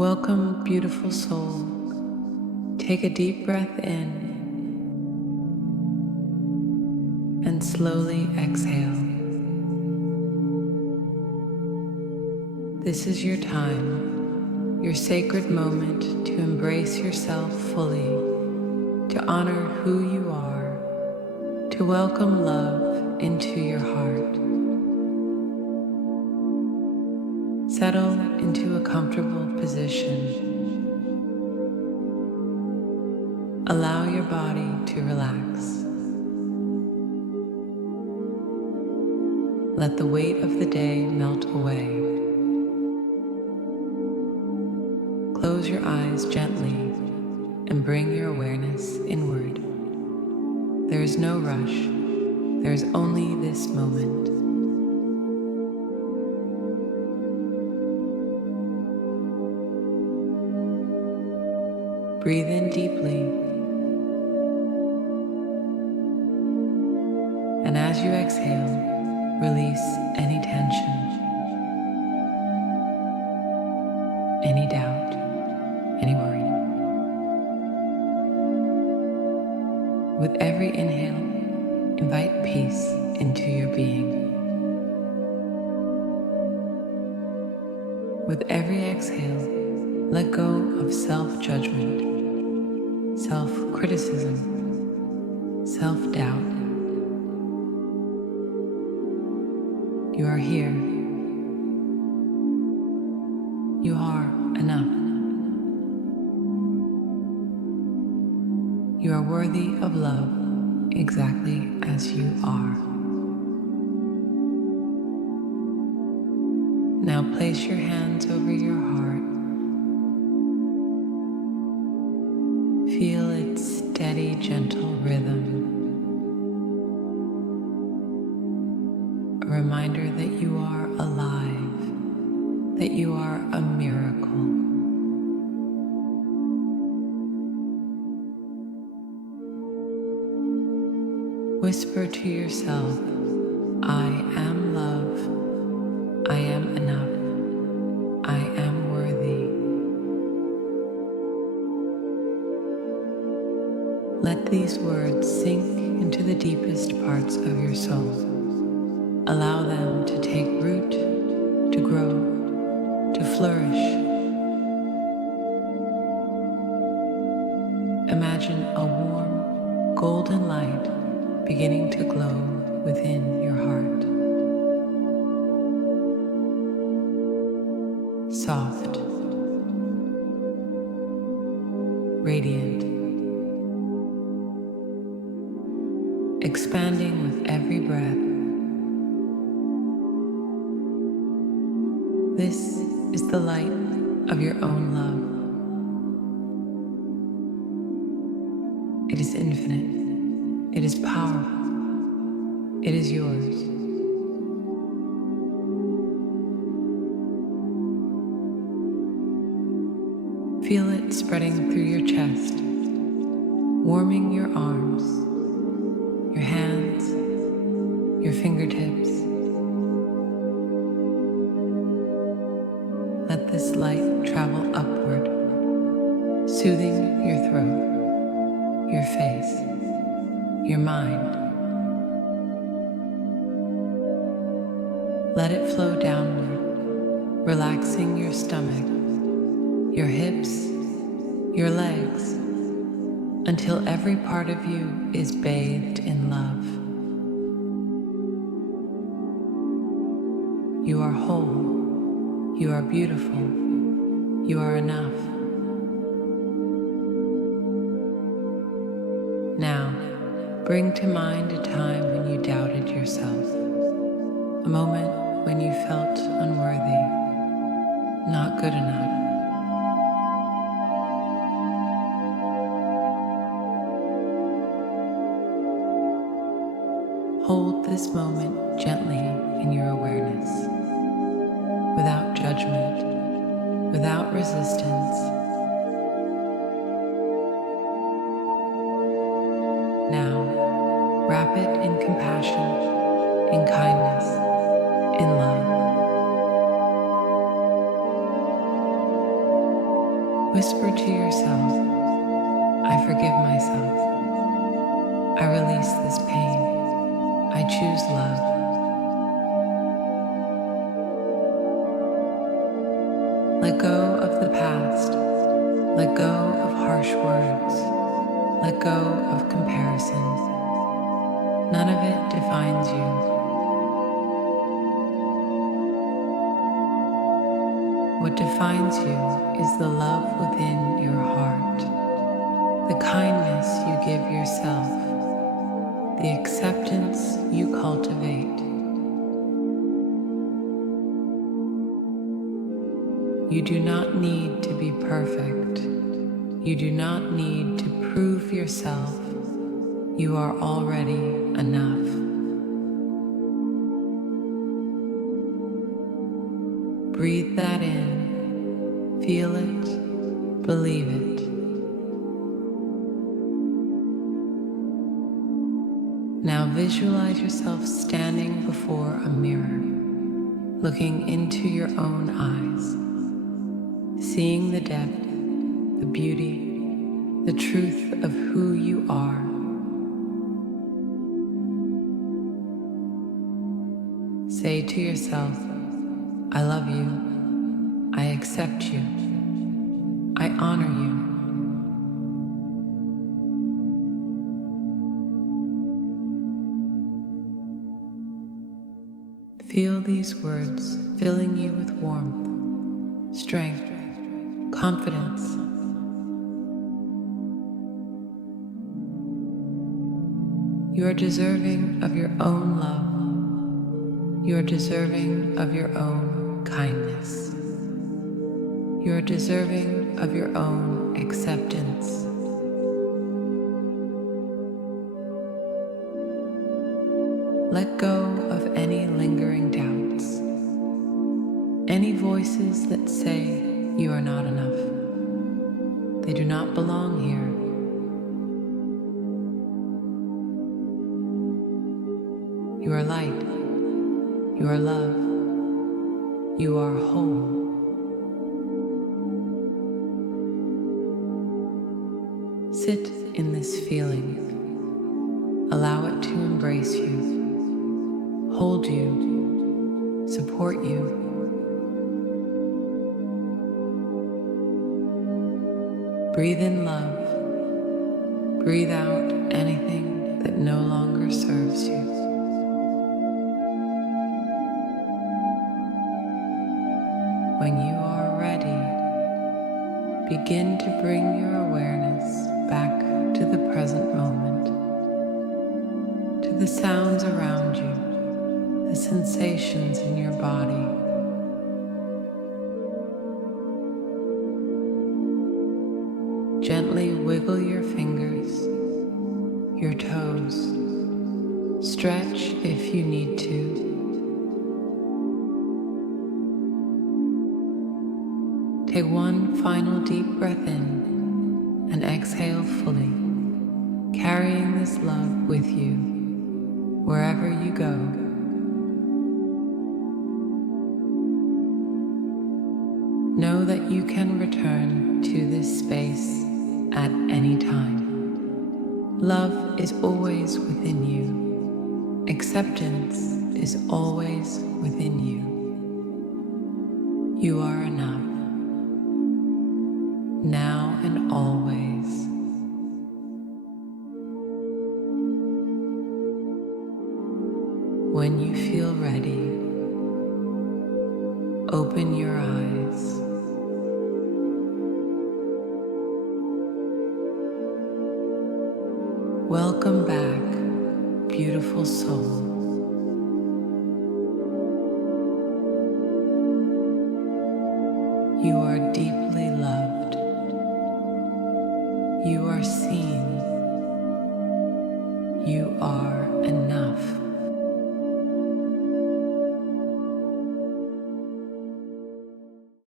Welcome, beautiful soul. Take a deep breath in and slowly exhale. This is your time, your sacred moment to embrace yourself fully, to honor who you are, to welcome love into your heart. Settle into a comfortable position. Allow your body to relax. Let the weight of the day melt away. Close your eyes gently and bring your awareness inward. There is no rush. There is only this moment. Breathe in deeply, and as you exhale, release any tension, any doubt, any worry. With every inhale, invite peace into your being. With every exhale, let go of self-judgment, self-criticism, self-doubt. You are here. You are enough. You are worthy of love exactly as you are. Now place your hands over your heart. Feel its steady, gentle rhythm. A reminder that you are alive, that you are a miracle. Whisper to yourself, I am love, I am enough, I am worthy. Let these words sink into the deepest parts of your soul. Allow them to take root, to grow, to flourish. Imagine a warm, golden light beginning to glow within your heart. Soft, radiant, expanding with every breath. This is the light of your own love. It is infinite. It is powerful. It is yours. Feel it spreading through your chest, warming your arms, your hands, your fingertips. Let this light travel upward, soothing your throat, your face, your mind. Let it flow downward, relaxing your stomach, your hips, your legs, until every part of you is bathed in love. You are whole. You are beautiful. You are enough. Now, bring to mind a time when you doubted yourself, a moment when you felt unworthy, not good enough. Hold this moment gently in your awareness, without judgment, without resistance. Now, wrap it in compassion, in kindness, in love. Whisper to yourself, I forgive myself. I release this pain. I choose love. Let go of the past. Let go of harsh words. Let go of comparison. None of it defines you. What defines you is the love within your heart, the kindness you give yourself, the acceptance you cultivate. You do not need to be perfect. You do not need to prove yourself. You are already enough. Breathe that in, feel it, believe it. Now visualize yourself standing before a mirror, looking into your own eyes, seeing the depth, the beauty, the truth of who you are. Say to yourself, I love you, I accept you, I honor you. Feel these words filling you with warmth, strength, confidence. You are deserving of your own love. You are deserving of your own kindness. You are deserving of your own acceptance. Let go of any lingering doubts, any voices that say you are not enough. They do not belong here. You are light. You are love. You are whole. Sit in this feeling. Allow it to embrace you, hold you, support you. Breathe in love. Breathe out anything that no longer serves you. When you are ready, begin to bring your awareness back to the present moment, to the sounds around you, the sensations in your body. Gently wiggle your fingers, your toes. Stretch if you need to. Take one final deep breath in and exhale fully, carrying this love with you wherever you go. Know that you can return to this space at any time. Love is always within you. Acceptance is always within you. You are enough. Now and always. When you feel ready, open your eyes. Welcome back, beautiful soul. You are deeply loved. You are seen. You are enough.